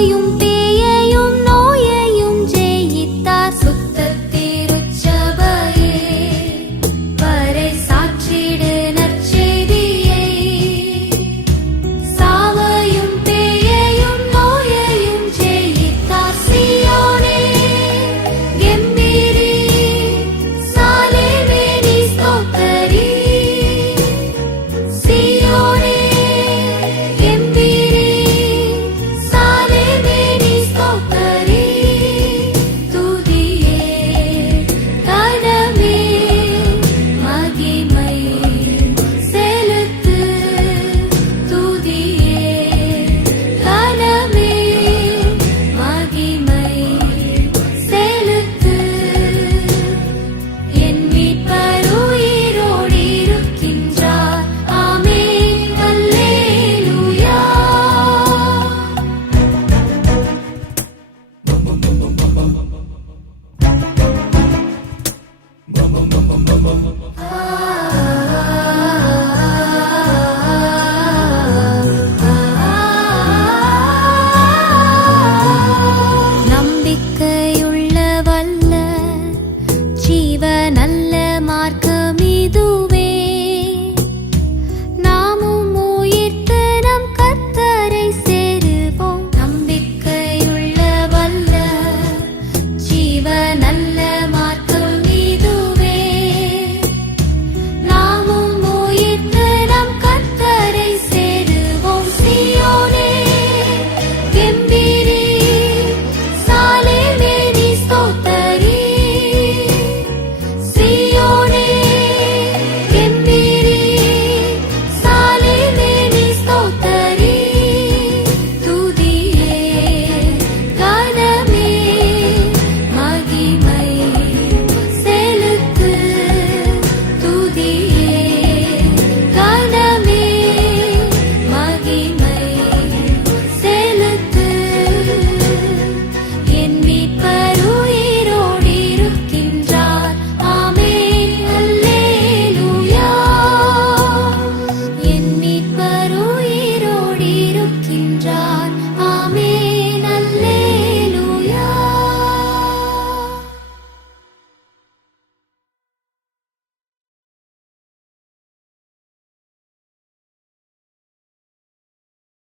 kayong ಶಿವನ